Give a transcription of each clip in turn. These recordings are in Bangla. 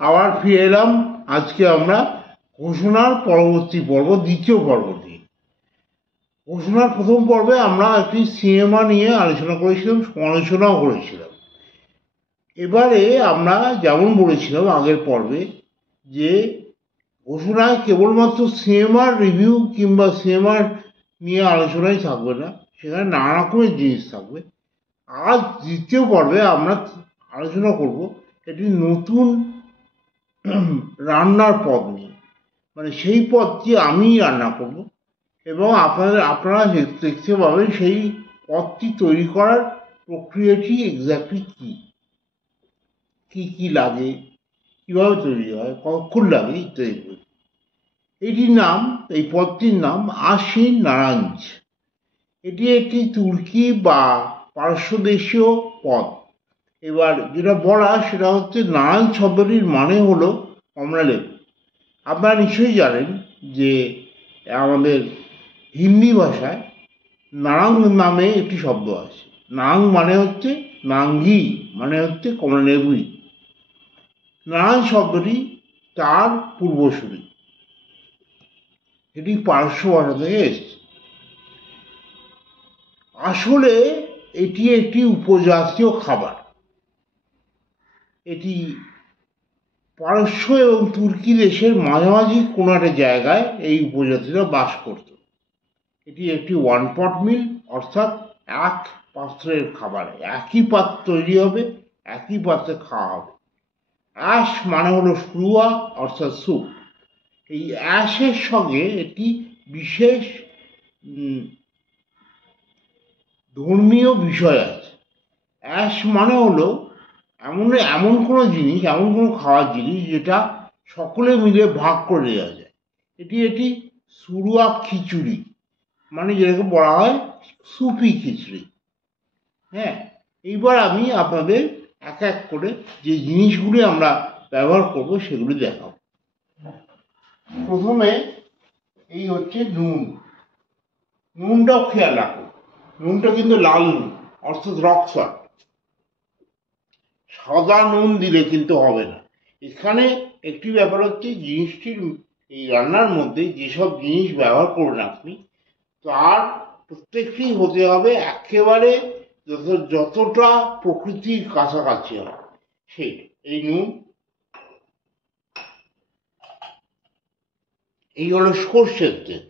আবার ফিরে এলাম আজকে আমরা ঘোষণার পরবর্তী পর্ব, দ্বিতীয় পর্ব নিয়ে। ঘোষণার প্রথম পর্বে আমরা একটি সিনেমা নিয়ে আলোচনা করেছিলাম, সমালোচনাও করেছিলাম। এবারে আমরা যেমন বলেছিলাম আগের পর্বে যে ঘোষণায় কেবলমাত্র সিনেমার রিভিউ কিংবা সিনেমার নিয়ে আলোচনাই থাকবে না, সেখানে নানা রকমের জিনিস থাকবে। আজ দ্বিতীয় পর্বে আমরা আলোচনা করব একটি নতুন রান্নার পদ নিয়ে, মানে সেই পদটি আমিই রান্না করব এবং আপনারা দেখতে পাবেন সেই পদটি তৈরি করার প্রক্রিয়াটি এক্স্যাক্টলি কি লাগে, কিভাবে তৈরি হয়, কতক্ষণ লাগে ইত্যাদি। এই পদটির নাম আশি নারাঞ্জ। এটি একটি তুর্কি বা পারস্য দেশীয় পদ। এবার যেটা বলা সেটা হচ্ছে নারায়ণ শব্দটির মানে হলো কমলালেবু। আপনারা নিশ্চয়ই জানেন যে আমাদের হিন্দি ভাষায় নারাং নামে একটি শব্দ আছে। নারাং মানে হচ্ছে নাঙ্গি, মানে হচ্ছে কমলালেবুই। নারায়ণ শব্দটি তার পূর্বসূরি, এটি পারস্য ভাষা থেকে এসেছে। আসলে এটি একটি উপজাতীয় খাবার। এটি পারস্য এবং তুর্কি দেশের মাঝামাঝি কোনো একটা জায়গায় এই উপজাতিরা বাস করত। এটি একটি ওয়ান পট মিল, অর্থাৎ এক পাত্রের খাবার, একই পাত্র তৈরি হবে, একই পাত্রে খাওয়া হবে। অ্যাশ মানে হলো শুরুয়া, অর্থাৎ স্যুপ। এই অ্যাশের সঙ্গে একটি বিশেষ ধর্মীয় বিষয় আছে। অ্যাশ মানে হলো এমন কোনো জিনিস, এমন কোনো খাওয়ার জিনিস যেটা সকলে মিলে ভাগ করে দেওয়া যায়। এটি সুরুয়া খিচুড়ি, মানে যেটাকে বলা হয় সুপি খিচুড়ি। হ্যাঁ, এইবার আমি আপনাদের এক এক করে যে জিনিসগুলি আমরা ব্যবহার করব সেগুলি দেখাবো। প্রথমে এই হচ্ছে নুন। নুনটাও খেয়াল রাখুন, নুনটা কিন্তু লাল নুন, অর্থাৎ রক সল্ট। সাদা নুন দিলে কিন্তু হবে না। এখানে একটি ব্যাপার হচ্ছে জিনিসটির, এই রান্নার মধ্যে যেসব জিনিস ব্যবহার করবেন আপনি, তার প্রত্যেকটি হতে হবে একেবারে যতটা প্রকৃতির কাছাকাছি হয় সেই। এই নুন, এই হলো সর্ষের তেল,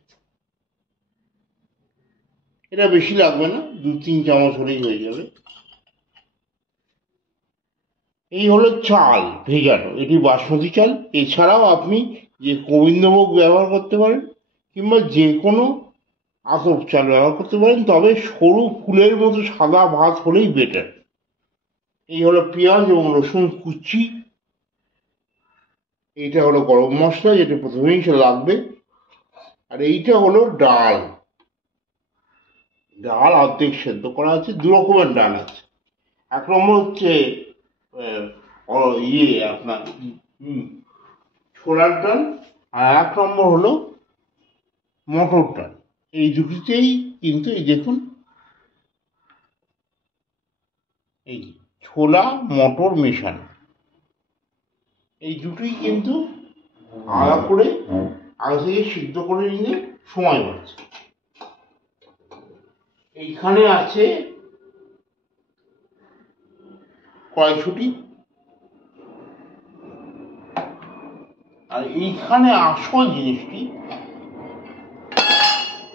এটা বেশি লাগবে না, 2-3 চামচ হলেই হয়ে যাবে। এই হলো চাল ভেজানো, এটি বাসমতি চাল। এছাড়াও আপনি যে গোবিন্দভোগ ব্যবহার করতে পারেন কিংবা যে কোনো আতপ চাল ব্যবহার করতে পারেন, তবে সরু ফুলের মতো সাদা ভাত হলেই বেটার। এই হলো পেঁয়াজ এবং রসুন কুচি। এইটা হলো গরম মশলা, যেটা প্রথমেই লাগবে। আর এইটা হলো ডাল। ডাল অর্ধেক সেদ্ধ করা আছে। 2 রকমের ডাল আছে। এক নম্বর হচ্ছে আপনার ছোলার ডাল, আর এক নম্বর হলো মটর ডাল। এই দুটিতেই কিন্তু এই দেখুন, এই ছোলা মটর মেশানো, এই দুটোই কিন্তু আলাদা করে আগে থেকে সিদ্ধ করে নিলে সময় বাঁচে। এইখানে আছে কড়াইশুঁটি, আর এইখানে আসল জিনিসটি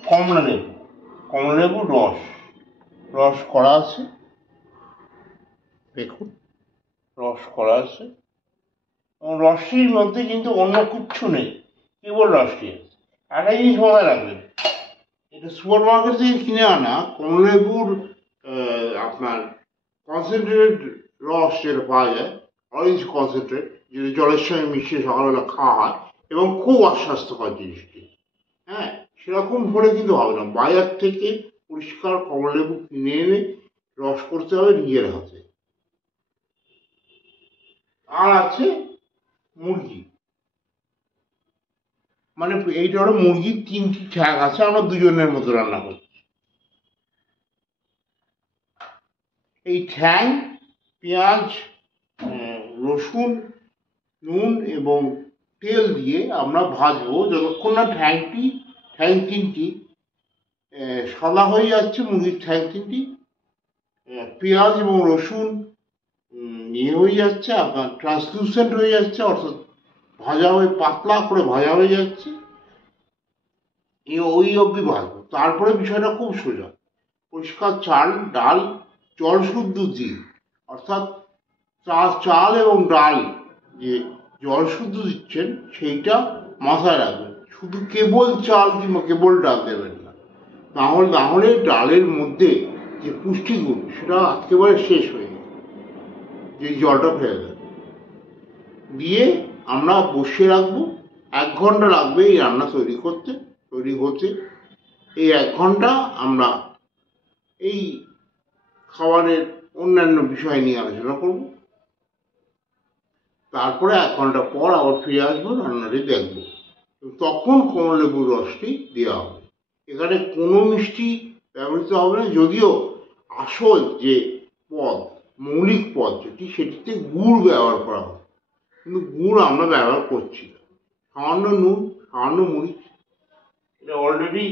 কমলালেবু। কমলালেবুর রস করা আছে, দেখুন রস করা আছে। রসটির মধ্যে কিন্তু অন্য কিচ্ছু নেই, কেবল রসটি আছে। একটা জিনিস মাথায় রাখবেন, এটা সুপার মার্কেট থেকে কিনে আনা কমলালেবুর আপনার কনসেন্ট্রেটেড রস যেটা পাওয়া যায়, অরেঞ্জ কনসেন্ট্রেট, যেটা জলের সঙ্গে মিশিয়ে সকালবেলা খাওয়া হয় এবং খুব অস্বাস্থ্যকর জিনিসটি। হ্যাঁ, সেরকম হলে কিন্তু হবে না। বাজার থেকে পরিষ্কার কমলালেবু কিনে এনে রস করতে হবে নিজের হাতে। আর আছে মুরগি, মানে এইটা হলো মুরগির 3টি ঠ্যাং আছে, আমরা 2 জনের মতো রান্না করছি। এই ঠ্যাং, পেঁয়াজ, রসুন নুন এবং তেল দিয়ে আমরা ভাজবো যতক্ষণ না ঠ্যাং তিনটি সাদা হয়ে যাচ্ছে। মুরগির ঠ্যাং তিনটি পেঁয়াজ এবং রসুন ইয়ে হয়ে যাচ্ছে, আপনার ট্রান্সলুসেন্ট হয়ে যাচ্ছে, অর্থাৎ ভাজা হয়ে পাতলা করে ভাজা হয়ে যাচ্ছে, ওই অবধি ভাজবো। তারপরে বিষয়টা খুব সোজা। পরিষ্কার চাল ডাল জল শুদ্ধ দিয়ে, অর্থাৎ চাল এবং ডাল যে জল শুদ্ধ দিচ্ছেন সেইটা মাথায় রাখবেন। শুধু কেবল চাল কিংবা কেবল ডাল দেবেন না, নাহলে ডালের মধ্যে যে পুষ্টিগুণ সেটা একেবারে শেষ হয়ে যায়, যে জলটা ফেলে দেবে। দিয়ে আমরা বসিয়ে রাখবো। 1 ঘন্টা লাগবে এই রান্না তৈরি হতে। এই 1 ঘন্টা আমরা এই খাবারের অন্যান্য বিষয় নিয়ে আলোচনা করব। তারপরে 1 ঘন্টা পর আবার ফিরে আসবো, রান্নাটি দেখবো। তখন কমলালেবুর রসটি দেওয়া হবে। এখানে কোনো মিষ্টি ব্যবহৃত হবে না, যদিও আসল যে মৌলিক পদ সেটিতে গুড় ব্যবহার করা হয়, কিন্তু গুড় আমরা ব্যবহার করছি না। সামান্য নুন, সামান্য মরিচ, এটা অলরেডি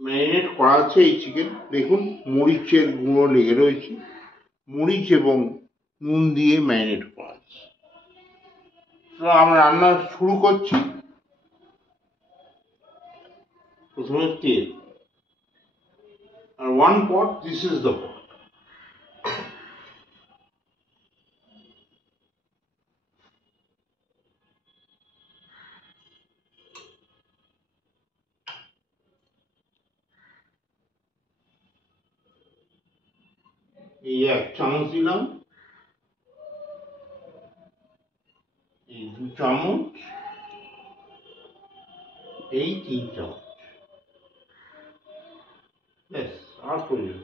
ম্যারিনেট করা আছে এই চিকেন। দেখুন মরিচের গুঁড়ো লেগে রয়েছে, মরিচ এবং নুন দিয়ে ম্যারিনেট করা আছে। তো আমরা রান্না শুরু করছি। প্রথমে তেল, আর 1 pot, this is the pot. এই 1 চামচ দিলাম, এই 2 চামচ, এই 3 চামচ, ব্যাস। আর প্রয়োজন।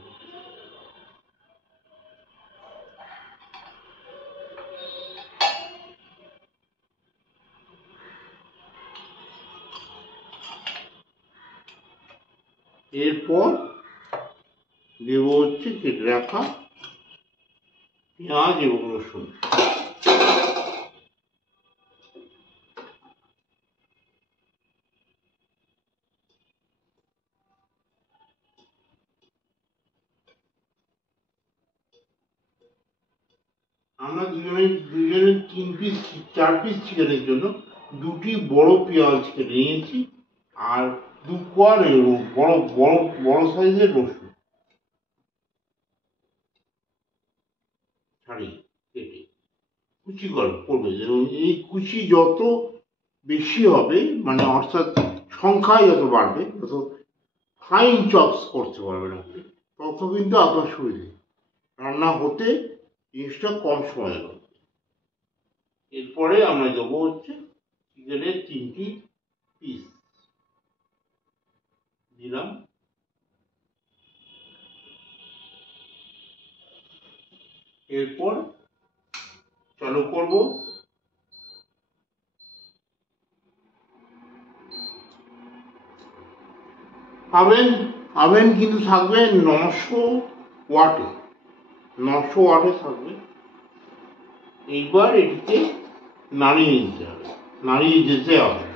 এরপর দেব হচ্ছে কেটে রাখা পেঁয়াজ এবং রসুন। আমরা দুজনে 3 পিস 4 পিস চিকেনের জন্য 2টি বড় পেঁয়াজ কেটে নিয়েছি, আর 2 কোয়া বড় সাইজের রসুন ছাড়িয়ে কেটে কুচি করবে। এবং এই কুচি যত বেশি হবে, মানে অর্থাৎ সংখ্যায় যত বাড়বে, তত ফাইন চপস করতে পারবেন আপনি, তত কিন্তু আপনার সুবিধে। রান্না হতে জিনিসটা কম সময় লাগবে। এরপরে আমরা দেবো হচ্ছে চিকেনের 3টি পিস দিলাম। এরপর চালু করব। আভেন কিন্তু থাকবে 900 ওয়াটে, 900 ওয়াটে থাকবে। এইবার এটিকে নাড়িয়ে যেতে হবে,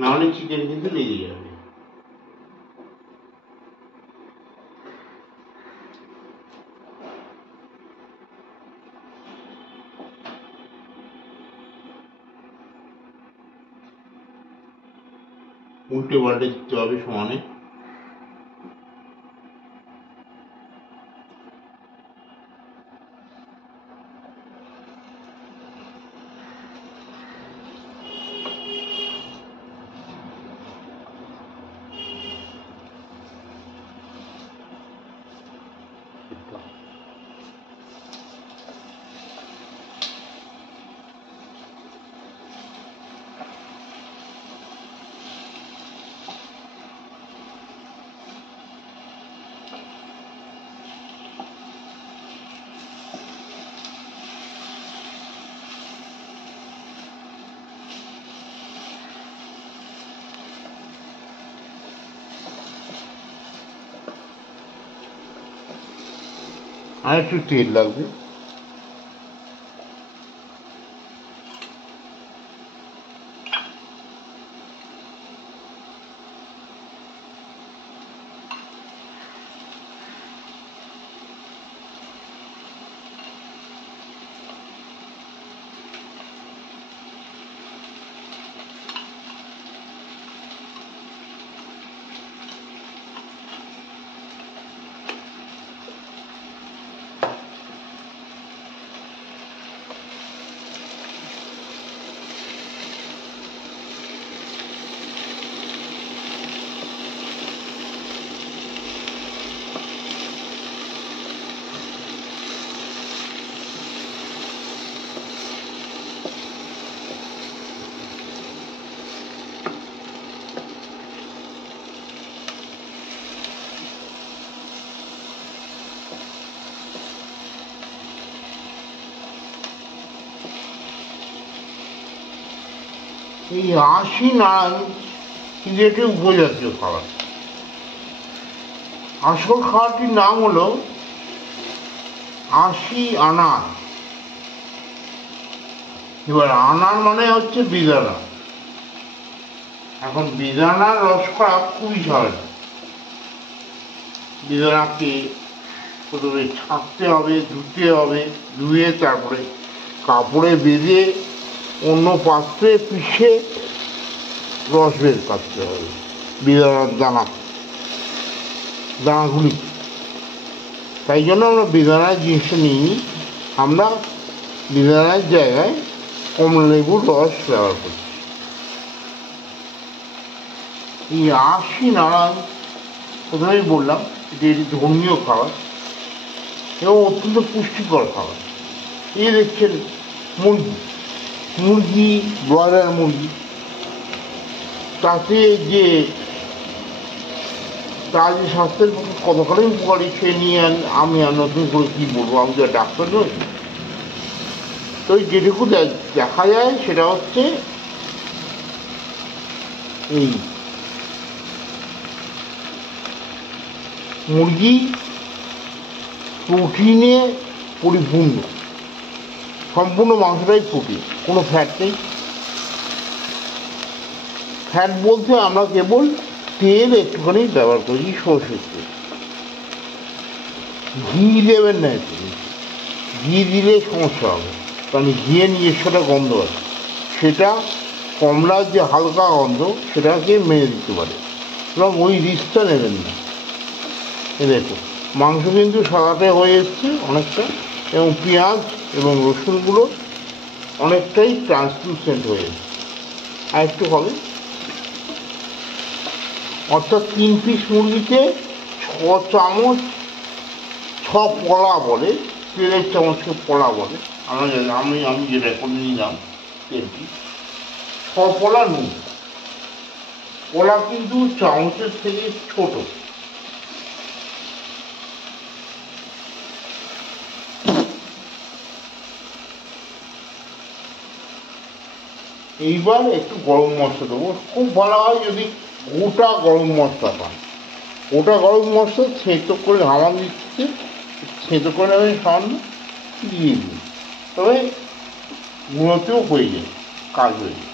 নাহলে চিকেন কিন্তু লেগে যাবে। উল্টে পাল্টে দিতে হবে সমানে। আর একটু তেল লাগবে। এই আশি নাড়ান কিন্তু এটি উপজাতীয় খাবার। আসল খাবারটির নাম হলো আশি আনার। এবার আনার মানে হচ্ছে বেদানা। এখন বেদানার রস করা খুবই সহজ। বেদানাকে প্রথমে ছাঁকতে হবে, ধুতে হবে, ধুয়ে তারপরে কাপড়ে বেঁধে অন্য পাত্রে পিষে রস বের করতে হবে বেদানার দানাগুলি। তাই জন্য আমরা বেদানার জিনিসটা নিই, আমরা বেদানার জায়গায় কমলা লেবুর রস ব্যবহার করছি। এই আশি নাড়ান প্রথমেই বললাম যে এটি ধর্মীয় খাবার এবং অত্যন্ত পুষ্টিকর খাবার। এই দেখছেন মুরগি ব্রয়লার মুরগি, তাতে যে তার যে স্বাস্থ্যের পক্ষে কতখানি উপকারী সে নিয়ে আমি আর নতুন করে কী বলবো, আমি তো ডাক্তার নই। তো যেটুকু দেখা যায় সেটা হচ্ছে এই মুরগি প্রোটিনে পরিপূর্ণ, সম্পূর্ণ মাংসটাই প্রোটিন, কোনো ফ্যাট নেই। ফ্যাট বলতে আমরা কেবল তেল একটুখানি ব্যবহার করি, সরষের তেল। ঘি দেবেন না, একটু ঘি দিলে সমস্যা হবে, কারণ ঘিয়ে নিজস্বটা গন্ধ আছে, সেটা কমলার যে হালকা গন্ধ সেটাকে মেরে দিতে পারে, এবং ওই রিস্কটা নেবেন না। দেখুন মাংস কিন্তু সাদাটে হয়ে এসছে অনেকটা, এবং পেঁয়াজ এবং রসুনগুলো অনেকটাই ট্রান্সলুসেন্ট হয়ে এসছে, আর একটু হবে। অর্থাৎ 3 পিস মুরগিতে 6 চামচ, 6 পলা বলে, তেলের চামচকে পলা বলে, আমি যেটা করে নিলাম তেলটি, 6 পলা নুন। পলা কিন্তু চামচের থেকে ছোট। এইবার একটু গরম মশলা দেবো। খুব ভালো হয় যদি গোটা গরম মশলা পান। গোটা গরম মশলা ছেঁচো করে ঘামা দিচ্ছে, ছেঁচো করে আমি সামান্য দিয়ে দিই, তবে গুঁড়োতেও হয়ে যায়, কাজ হয়ে যায়।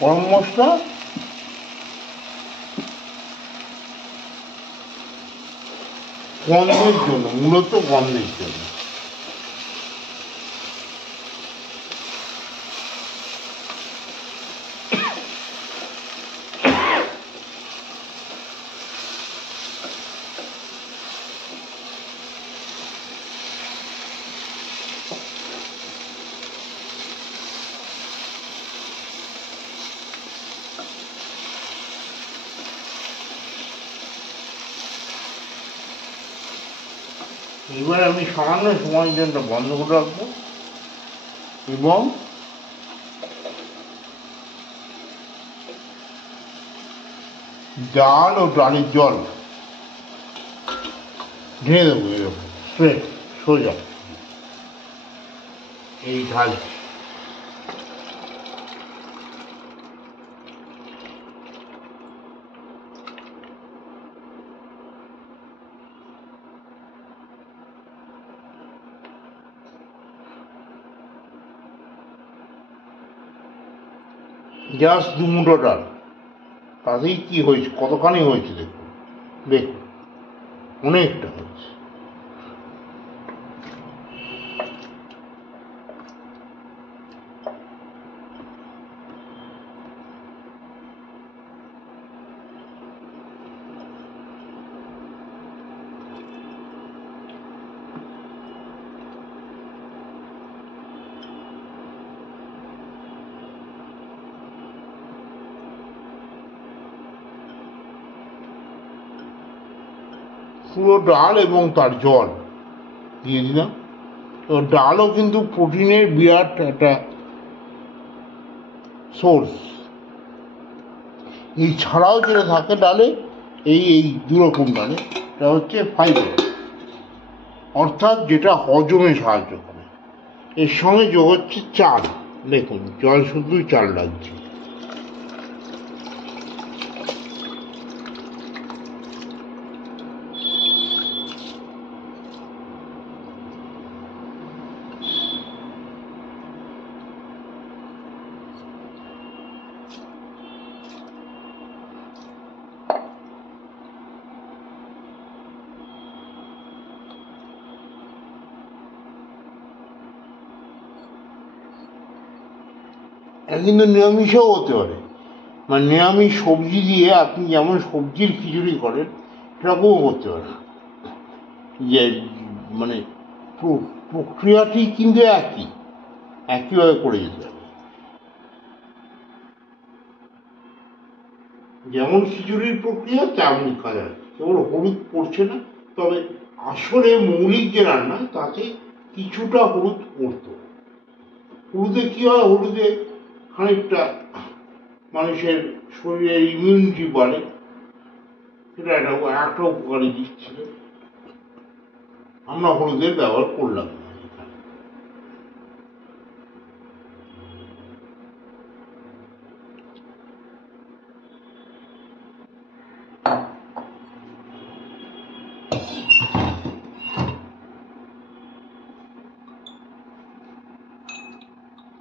গরম মশলা গন্ধের জন্য, মূলত গন্ধের জন্য। এবার আমি সামান্য সময়ের জন্য বন্ধ করে রাখবো এবং ডাল ও ডালের জল ঢেলে দেবো এরকম স্ট্রেট সোজা এই ঢাল। জাস্ট 2 মুঠো ডাল, তাতেই কি হয়েছে, কতখানি হয়েছে দেখুন, দেখুন অনেকটা হয়েছে। পুরো ডাল এবং তার জল দিয়ে দিলাম। তো ডালও কিন্তু প্রোটিনের বিরাট একটা সোর্স। এই ছাড়াও যেটা থাকে ডালে, এই 2 রকম ডালে, এটা হচ্ছে ফাইবার, অর্থাৎ যেটা হজমে সাহায্য করে। এর সঙ্গে যোগ হচ্ছে চাল। দেখুন জল শুধু চাল লাগছে। কিন্তু নিরামিষও হতে পারে, মানে নিরামিষ সবজি দিয়ে আপনি যেমন সবজির খিচুড়ি করেন সেরকমও করতে পারেন। যে মানে প্রক্রিয়াটি কিন্তু একইভাবে করে যেতে হবে। যেমন খিচুড়ির প্রক্রিয়া তেমনই কাজ আছে, কেবল হলুদ পড়ছে না। তবে আসলে মৌলিক যে রান্না তাতে কিছুটা হলুদ পড়তো। হলুদে কি হয়, হলুদে খানিকটা মানুষের শরীরের ইমিউনিটি বাড়ে, সেটা একটা উপকারী দিক ছিল। আমরা হলুদের ব্যবহার করলাম না এখানে।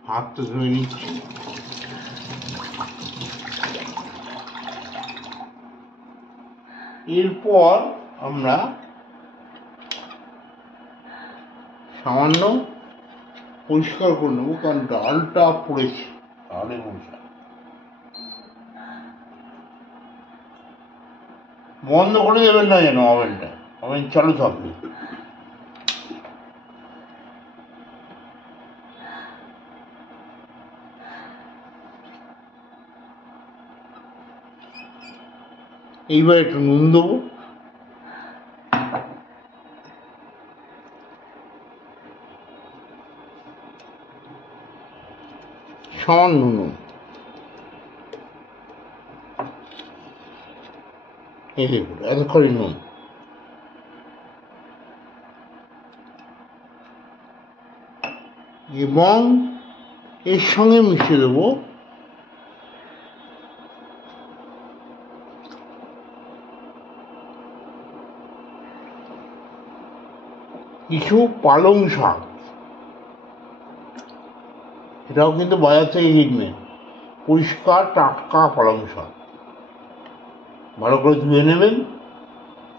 হাতটা ধুয়ে নিচ্ছি। এরপর আমরা সামান্য পরিষ্কার করে নেবো, কারণ ডালটা পড়েছে, ডালে মশা। বন্ধ করে দেবেন না যেন ওভেনটা, ওভেন চালু থাকবে। এইবার একটু নুন দেবো, সামান্য নুন। এই দেখুন এতখানি নুন। এবং এর সঙ্গে মিশিয়ে দেবো কিছু পালং শাক। এটাও কিন্তু বাজার থেকে কিনবেন, পরিষ্কার টাটকা পালং শাক। ভালো করে ধুয়ে নেবেন,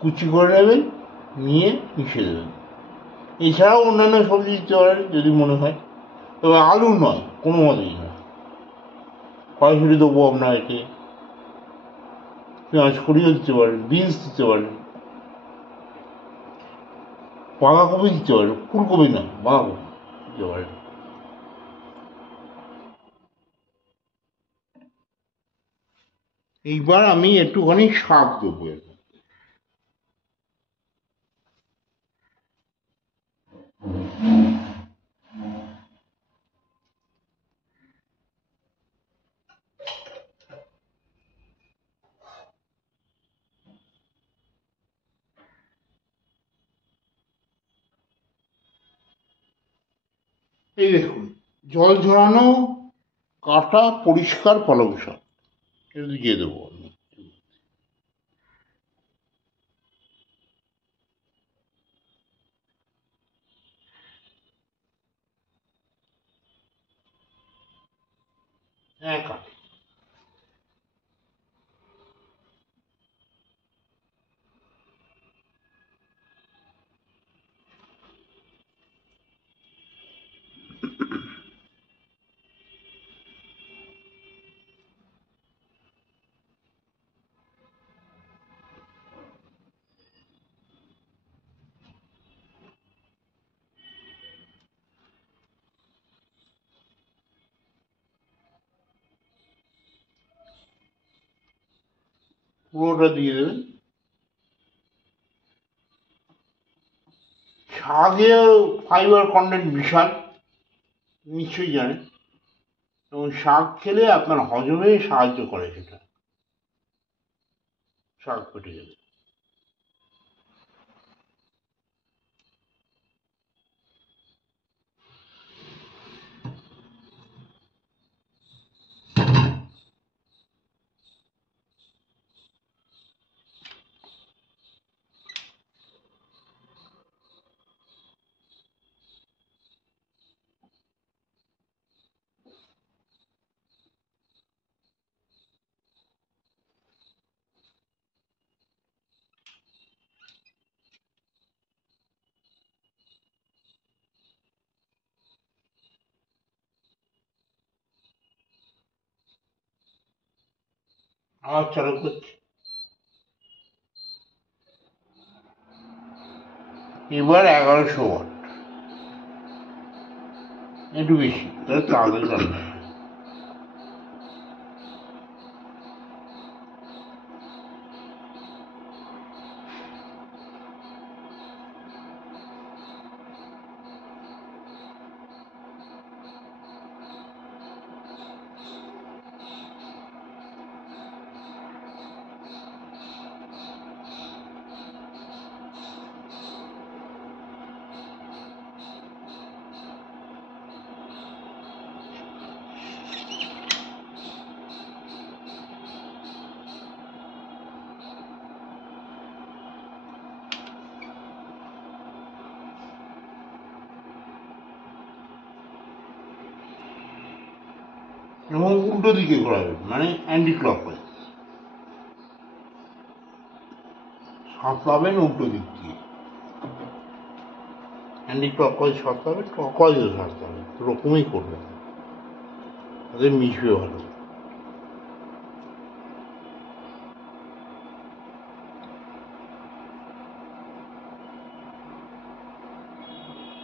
কুচি করে নেবেন, নিয়ে মিশিয়ে দেবেন। এছাড়াও অন্যান্য সবজি দিতে পারেন যদি মনে হয়, তবে আলু নয়, কোনো মতেই না। কড়াইশুঁটি দেবো আপনার এতে, পেঁয়াজ কড়িও দিতে পারেন, বিনস দিতে পারেন, বাঁধাকপি দিতে পারেন, ফুলকপি না বাঁধাকপি দিতে পারেন। এইবার আমি একটুখানি শাক দেবো। এই দেখুন জল ঝরানো কাটা পরিষ্কার পালং শাক, এটা দিয়ে দেবো আমি। হ্যাঁ কাটে। পুরোটা দিয়ে দেবেন। শাকে ফাইবার কন্টেন্ট বিশাল, নিশ্চয়ই জানেন। এবং শাক খেলে আপনার হজমে সাহায্য করে, সেটা শাক পেটে গেলে। আমার চালু করছি। এবার 1100 ওয়াট, একটু বেশি, তাহলে তাড়াতাড়ি রান্না হয়। এবং উল্টো দিকে ঘোরাবেন, মানে অ্যান্টি ক্লকওয়াইজ সাঁতলাবেন, উল্টো দিক দিয়ে অ্যান্টি ক্লকওয়াইজ সাঁতলাবেন, ক্লকওয়াইজও সাঁতলাবেন, ওরকমই করবেন, তাদের মিশবে ভালো।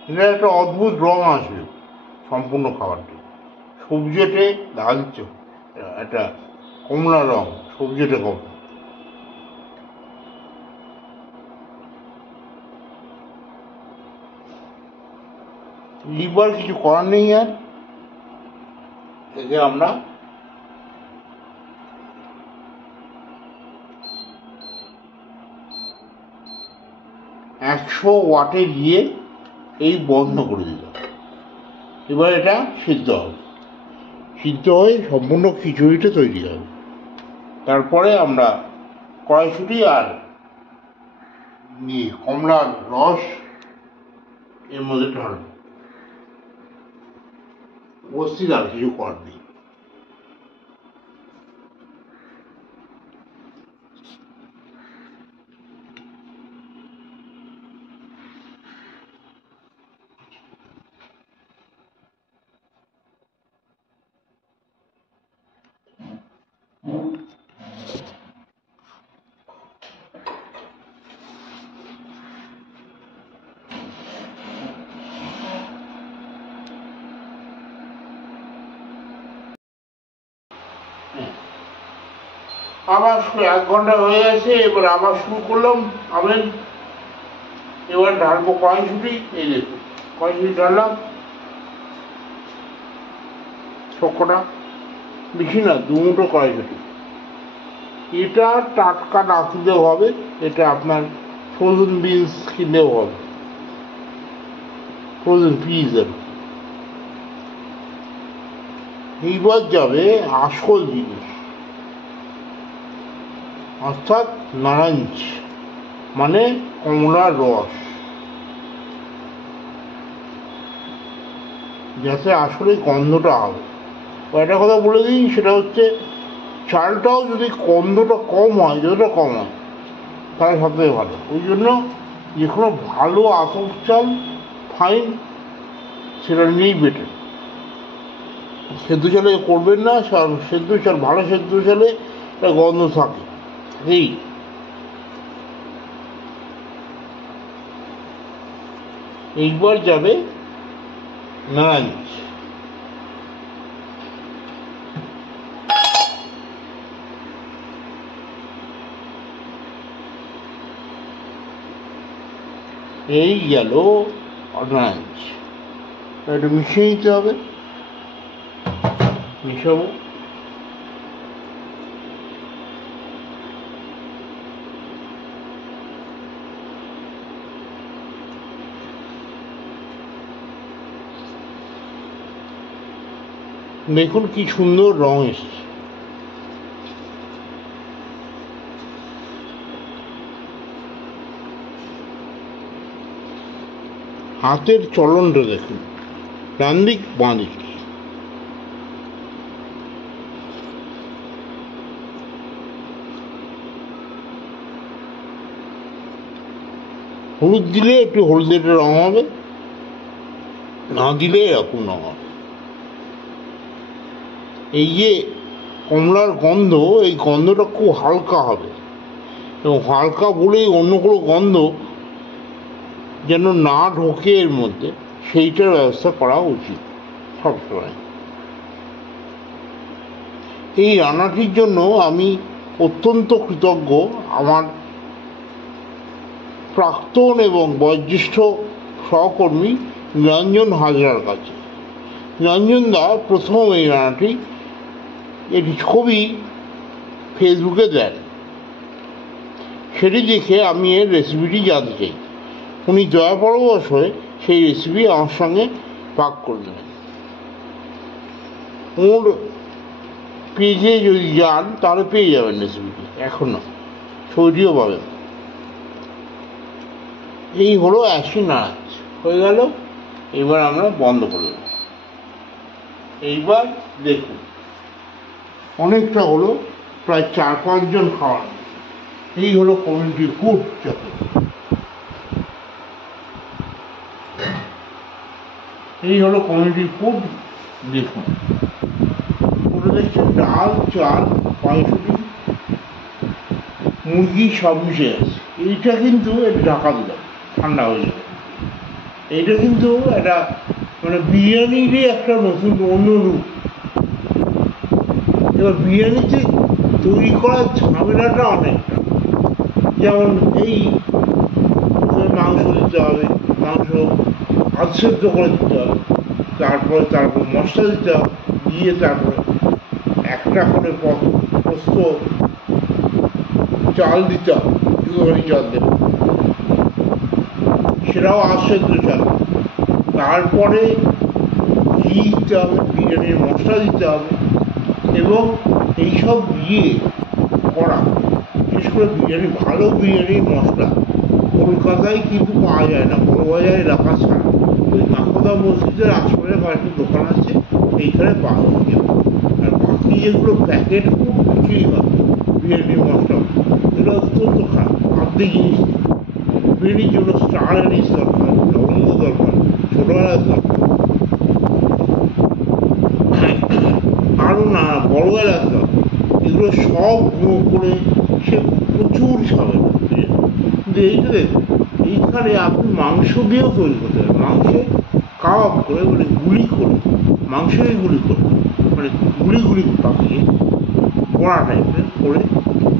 এটা একটা অদ্ভুত রং আসবে সম্পূর্ণ খাবারটি, সবজিতে লালচে, একটা কমলা রং, সবজিতে কমলা। এবার কিছু করার নেই, আর একে আমরা একশো ওয়াটে দিয়ে এই বন্ধ করে দিলাম। এবার এটা সিদ্ধ হবে, সিদ্ধ হয়ে সম্পূর্ণ খিচুড়িটা তৈরি হবে। তারপরে আমরা কড়াইশুঁটি আর কমলার রস এর মধ্যে ঢালব। উপস্থিত আর কিছু করার নেই। আবার 1 ঘন্টা হয়ে গেছে, এবার আবার শুরু করলাম আমের। এবার ঢালবো কড়াইশুঁটি, এই দেখুন কড়াইশুঁটি ঢাললাম, সবকটা, বেশি না, 2 মুঠো কড়াইশুঁটি। এটা টাটকা না কিনলেও হবে, এটা আপনার ফ্রোজেন বিনস কিনলেও হবে, ফ্রোজেন পিস আর। এইবার যাবে আসল জিনিস, অর্থাৎ নারাঞ্জ, মানে কমলার রস, যাতে আসলে গন্ধটা হবে। একটা কথা বলে দিই, সেটা হচ্ছে চালটাও যদি গন্ধটা কম হয়, যতটা কম হয় তাহলে সবথেকে ভালো। ওই জন্য যে কোনো ভালো আতপ চাল, ফাইন, সেটা নিয়েই বেটার। সেদ্ধ চালে করবেন না, সেদ্ধ চাল, ভালো সেদ্ধ চালে একটা গন্ধ থাকে। এইবার যাবে নারাঞ্জ। এই গেল নারাঞ্জ, একটু মিশিয়ে নিতে হবে, মিশাবো। দেখুন কি সুন্দর রং এসছে। হাতের চলনটা দেখুন, ডান দিক বাঁ দিক। হলুদ দিলে একটু হলুদের রং হবে, না দিলে এরকম রং হবে। এই যে কমলার গন্ধ, এই গন্ধটা খুব হালকা হবে, এবং হালকা বলেই অন্য কোনো গন্ধ যেন না ঢোকে এর মধ্যে, সেইটার ব্যবস্থা করা উচিত সবসময়। এই রান্নাটির জন্য আমি অত্যন্ত কৃতজ্ঞ আমার প্রাক্তন এবং বয়োজ্যেষ্ঠ সহকর্মী নিরঞ্জন হাজরার কাছে। নিরঞ্জনদা প্রথম এই রান্নাটি একটি ছবি ফেসবুকে দেন, সেটি দেখে আমি এর রেসিপিটি জানতে চাই। উনি দয়াপরবশ হয়ে সেই রেসিপি আমার সঙ্গে ভাগ করে নেবেন। ওর পেজে যদি যান তাহলে পেয়ে যাবেন রেসিপিটি, এখনও ছবিটিও পাবেন। এই হলো অ্যাসি নাচ হয়ে গেল। এবার আমরা বন্ধ করে দেব। এইবার দেখুন অনেকটা হলো, প্রায় 4-5 জন খাওয়ার। এই হলো কমিউনিটি ফুড। এই হলো কমিউনিটি ফুড। দেখুন ওটা দেখছেন ডাল, চাল, পাঁচশুটি, মুরগি সব মিশে আছে। এইটা কিন্তু একটু ঢাকা দিলাম, ঠান্ডা হয়ে যাবে। এইটা কিন্তু একটা মানে বিরিয়ানিরই একটা নতুন অন্য রূপ। এবার বিরিয়ানিতে তৈরি করার ঝামেলাটা অনেকটা, যেমন এই মাংস দিতে হবে, মাংস আধসেদ্ধ করে দিতে হবে, তারপর মশলা দিতে হবে, দিয়ে তারপরে একটা করে পোস্ত চাল দিতে হবে, একটুখানি চাল দেবে, সেটাও আধসেদ্ধ চাল। তারপরে ঘি দিতে হবে, বিরিয়ানির মশলা দিতে হবে, এবং এইসব দিয়ে করা। বিশেষ করে বিরিয়ানি, ভালো বিরিয়ানির মশলা কলকাতায় কিন্তু পাওয়া যায় না, বড়বাজার এলাকা ছাড়া। ওই নাকোদা মসজিদের আশপাশে কয়েকটি দোকান আছে, সেইখানে পাওয়া যায়। আর বাকি যেগুলো প্যাকেট খুব বিক্রি হয় বিরিয়ানির মশলা, এগুলো অত্যন্ত খারাপ, আর্ধেক জিনিস। বিরিয়ানির জন্য স্টার এনিস দরকার, লবঙ্গ দরকার, ছোটো এলাচ দরকার, আরও না বড় এলাচ দরকার। এগুলো সব গুঁড়ো করে সে প্রচুর ঝামেলা। কিন্তু এইটা দেখুন, এইখানে আপনি মাংস দিয়েও তৈরি করতে পারেন। মাংসে কাবাব করে, মানে গুলি করে, মাংসকে গুলি করে, মানে গুলি পাকিয়ে বড়া টাইপের করে,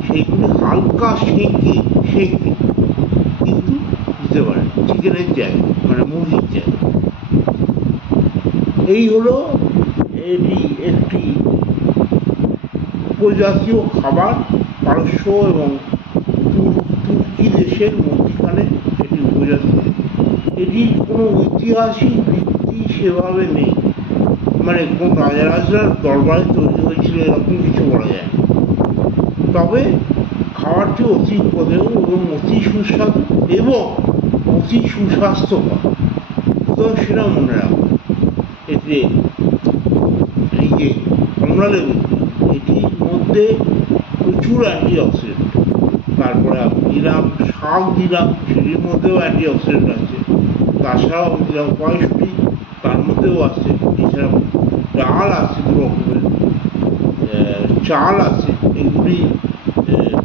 সেইগুলি হালকা সেঁকে কিন্তু দিতে পারেন চিকেনের জায়গায়, মানে মুরগির জায়গায়। এই হলো এটি একটি উপজাতীয় খাবার, পারস্য এবং তুর্কি দেশের মধ্যখানে এটি উপজাতীয়। এটির কোনো ঐতিহাসিক ভিত্তি সেভাবে নেই, মানে কোন রাজারাজরার দরবারে তৈরি হয়েছিল এরকম কিছু বলা যায় না। তবে খাবারটি অতি উপদেয় এবং অতি সুস্বাদু এবং অতি সুস্বাস্থ্যকর, তো সেটা মনে রাখবেন। এতে এই যে কমলা লেবু, এটির মধ্যে প্রচুর অ্যান্টিঅক্সিডেন্ট। তারপরে দিলাম শাক, দিলাম সেটির মধ্যেও অ্যান্টিঅক্সিডেন্ট আছে। তাছাড়াও দিলাম কড়াইশুঁটি, তার মধ্যেও আছে। এছাড়া ডাল আছে, দু রকমের চাল আছে। এগুলি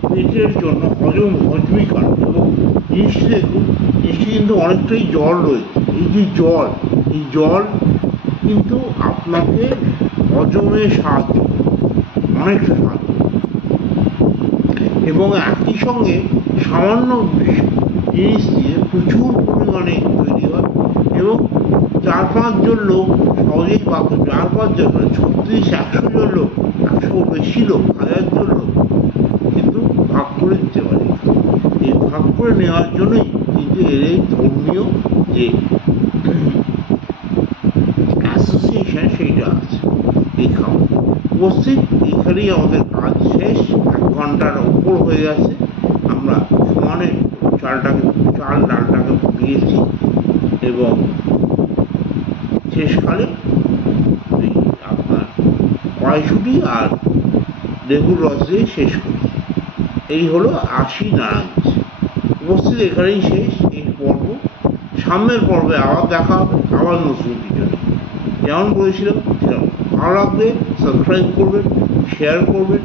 পেটের জন্য হজমই কারণ। এবং জিনিসটি দেখুন, জিনিসটি কিন্তু অনেকটাই জল রয়েছে। এই যে জল, এই জল কিন্তু আপনাকে হজমে সাহায্য করে, অনেকটা সাহায্য। এবং একই সঙ্গে সামান্য জিনিস দিয়ে প্রচুর পরিমাণে তৈরি হয়, এবং 4-5 জন লোক সহজেই পাবে। 4-5 জন, 36-100 জন লোক, 100 বেশি লোক, 1000 জন লোক কিন্তু ভাগ করে দিতে পারে। এই ভাগ করে নেওয়ার জন্যই কিন্তু এর এই ধর্মীয় যে অ্যাসোসিয়েশন সেইটা আছে। এই খাওয়া উপস্থিত, এইখানেই আমাদের কাজ শেষ। 1 ঘন্টার ওপর হয়ে গেছে। আমরা সমানে চাল ডালটাকে ফুটিয়েছি, এবং শেষকালে আপনার কড়াইশুঁটি আর লেবুর রস দিয়ে শেষ করেছি। এই হলো 80 নারায়ণ। উপস্থিত এখানেই শেষ এই পর্ব। সামনের পর্বে আবার দেখা হবে, আবার নতুন কিছু। যেমন বলেছিলাম সেরকম। ভালো লাগলে সাবস্ক্রাইব করবেন, শেয়ার করবেন,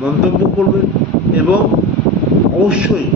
মন্তব্য করবেন এবং অবশ্যই